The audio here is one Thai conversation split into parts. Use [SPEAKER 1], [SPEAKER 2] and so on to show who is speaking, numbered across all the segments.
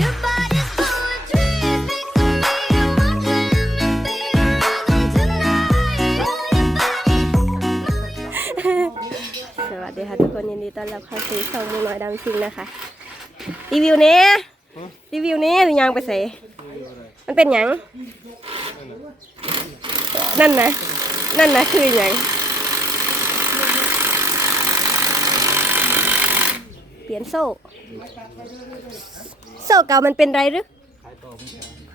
[SPEAKER 1] สวัสดีค่ะทุกคนยินดีต้อนรับเข้าสู่ช่องมูน้อยดำซิงนะคะรีวิวนี้รีวิวนี้หรือยังไปใส่มันเป็นหยังนั่นนะนั่นนะคือหยัง ปลี่ยนโซ่ โซ่เก่ามันเป็นไรหรือ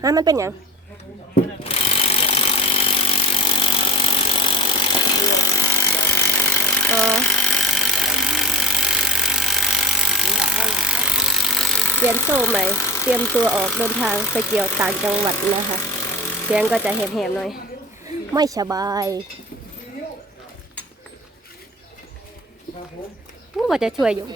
[SPEAKER 1] ฮะมันเป็นหยังเปลี่ยนโซ่ใหม่ เตรียมตัวออกเดินทางไปเกี่ยวต่างจังหวัดนะคะ เสียงก็จะแหบๆหน่อย ไม่สบายว่าจะช่วยอยู่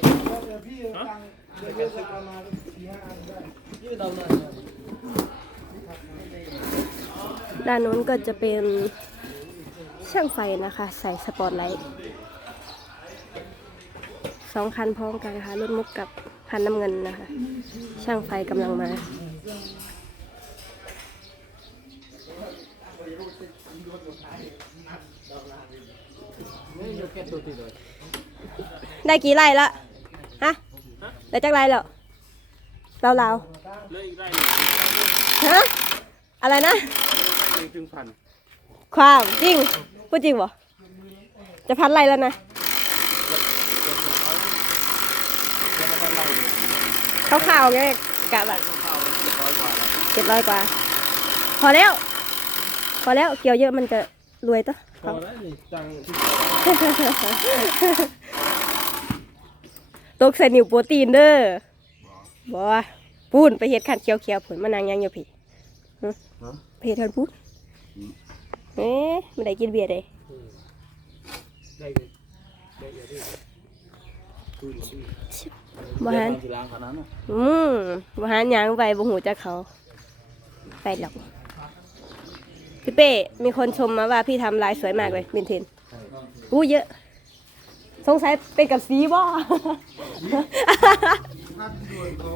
[SPEAKER 1] ด้านนู้นก็จะเป็นช่างไฟนะคะ ใส่สปอตไลท์สองคันพร้อมกันนะคะรถมุกกับคันน้ำเงินนะคะ ช่างไฟกำลังมาได้กี่ไร่ละ ได้จักไร่แล้วเราเรา
[SPEAKER 2] เลิกอีกได้
[SPEAKER 1] ๆฮะอะไรนะ
[SPEAKER 2] หนึ่งถึงพัน
[SPEAKER 1] ความจริงพูดจริงบ่จะพันไรแล้วนะข่าวๆไงกะแบบ
[SPEAKER 2] ข้าวเจ็ดร้อยกว่าแล้ว
[SPEAKER 1] เจ็ดร้อยกว่า พอแล้ว พอแล้วเกี่ยวเยอะมันจะรวยตัว
[SPEAKER 2] พอแล้วนี่จังที่
[SPEAKER 1] ตกใส่นิวโปรตีนเด้อบ่ปูนไปเฮ็ดขันเขียวๆผลมานางยังอยู่พี่หึไปเฮ็ดขันปูนเอ๊ะไม่ได้กินเบียร์เด้
[SPEAKER 2] ได้เลยได้เยอะที่คุยคุย
[SPEAKER 1] บ่หัน
[SPEAKER 2] สิล้างขนาดนั้น
[SPEAKER 1] อืมบ่หันหยังไปบ่หูจักเขา ไปหรอกพี่เป้ มีคนชมมาว่าพี่ทำลายสวยมากเลยบินเทนอู้เยอะ สงสัยเป็นกับสีบ่
[SPEAKER 3] ภาพที่ดูเขา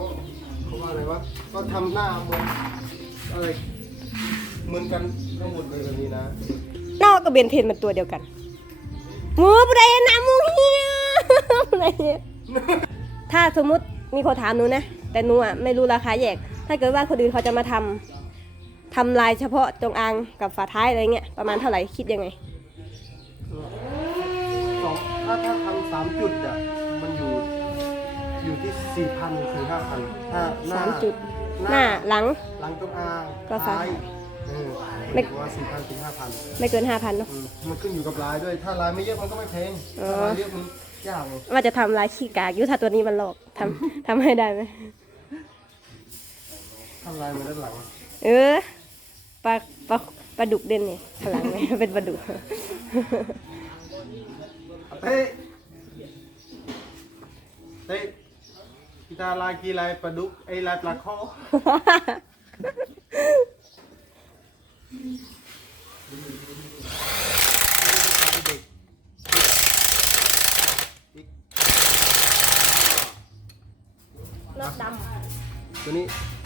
[SPEAKER 3] เขาว่าอะไรวะก็ทำหน้าเหมือนอะไรเหมือนกันทั้งหมดเลยแบบนี้นะ
[SPEAKER 1] นอกกับเบนเทนมันตัวเดียวกันหมูผู้ใดเห็นหน้ำมูเฮียผู้ใดเห็นถ้าสมมุติมีคนถามหนูนะ แต่หนูอะไม่รู้ราคาแยก ถ้าเกิดว่าคนอื่นเขาจะมาทำทำลายเฉพาะจงอางกับฝาท้ายอะไรเงี้ยประมาณเท่าไหร่คิดยังไง
[SPEAKER 3] สองถ้าถ้าทำ สามจุดอะมันอยู่อยู่ที่สี่พันถึงห้าพันถ้าหน้า
[SPEAKER 1] สามจุด หน้าหลัง
[SPEAKER 3] หลังจงอาง
[SPEAKER 1] ก็ฟ้า
[SPEAKER 3] ท้ายเออ
[SPEAKER 1] ไม่
[SPEAKER 3] ถือว่าสี่พันถึงห้าพัน
[SPEAKER 1] ไม่เกินห้าพันเนาะ
[SPEAKER 3] มันขึ้นอยู่กับลายด้วย ถ้าลายไม่เยอะมันก็ไม่แพง
[SPEAKER 1] อ๋อ
[SPEAKER 3] ถ้าลายเยอะมันยากไง
[SPEAKER 1] ว่าจะทำลายขี้กากอยุถ้าตัวนี้มันหลอกทำ ทำให้ได้ไหม
[SPEAKER 3] ถ้าลายมันด้านหลัง
[SPEAKER 1] เออปลาปลาปลาดุกเด่นนี่ข้างหลังไหม เป็นปลาดุก
[SPEAKER 3] เต้เต้กีตาร์ลาย กีลายปลาดุกไอ้ลายปลาคอ
[SPEAKER 1] รถด
[SPEAKER 3] ตัวนี้ำ
[SPEAKER 1] อัน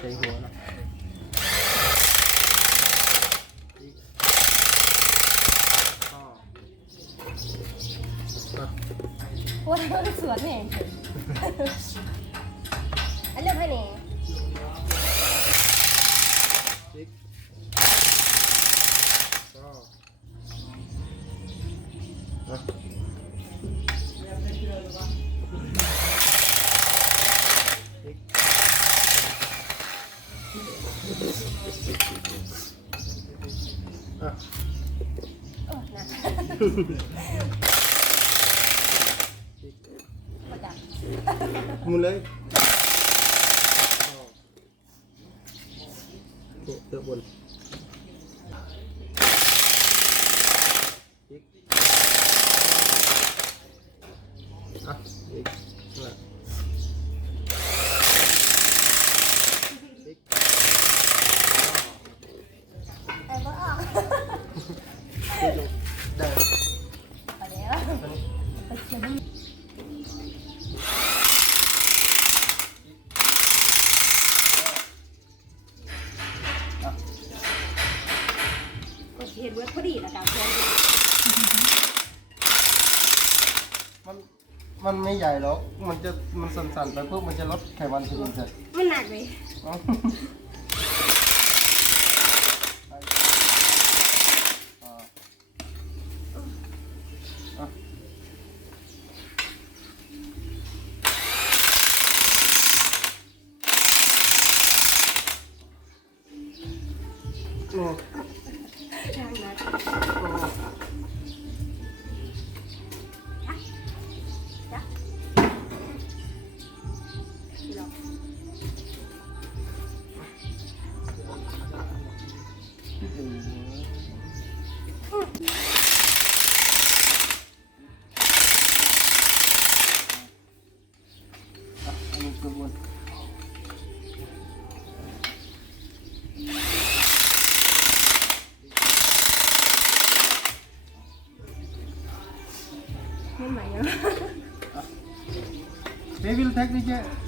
[SPEAKER 3] ใจหัวนะอีกก็อะ
[SPEAKER 1] โอะโอ้นะมาจาก
[SPEAKER 3] หมุนเลยนี่เตือบนอีกอะอีก
[SPEAKER 1] เห็นเวิร์กพอดีแล้วกันเพื่อน
[SPEAKER 3] มันมันไม่ใหญ่หรอก มันจะมันสั่นๆไปปุ๊บมันจะลดไขมันทิ้งเสร็จ
[SPEAKER 1] มันหนักเลย
[SPEAKER 3] อ๋ออ่าอะ โ devil factory છે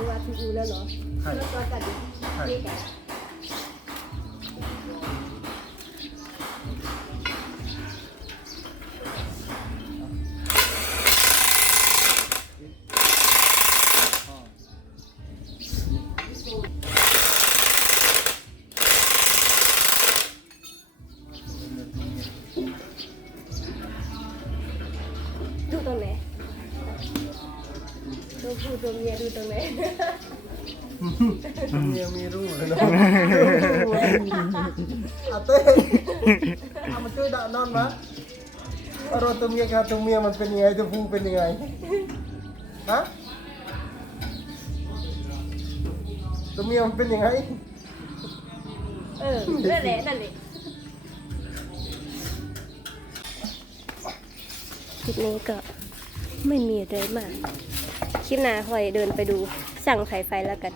[SPEAKER 1] จะถามดูว่าที่ดูแล้วเหรอ
[SPEAKER 3] ใช่
[SPEAKER 1] แล้วตัวจัดดิ
[SPEAKER 3] ใช่
[SPEAKER 1] นี่กันดู ผู้ตัวเมียดูตรงไหน
[SPEAKER 3] Tumia miru lah. Ate. Ah, มันช่วยด่านอนมะอรมณ์ตัวเมียกับตัวเมียมันเป็นยังไงตัวผู้เป็นยังไงฮะตัวเมียมันเป็นยังไง
[SPEAKER 1] เออนั่นแหละนั่นแหละคลิปนี้ก็ไม่มีอะไรมาก คลิปหน้าคอยเดินไปดูช่างสายไฟแล้วกัน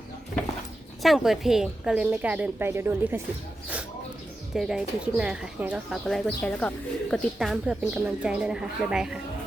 [SPEAKER 1] ช่างเปิดเพลงก็เลยไม่กล้าเดินไปเดี๋ยวโดนลิขสิทธิ์เจอกันในคลิปหน้าค่ะยังไงก็ฝากกดไลค์กดแชร์แล้วก็กดติดตามเพื่อเป็นกำลังใจด้วยนะคะบ๊ายบายค่ะ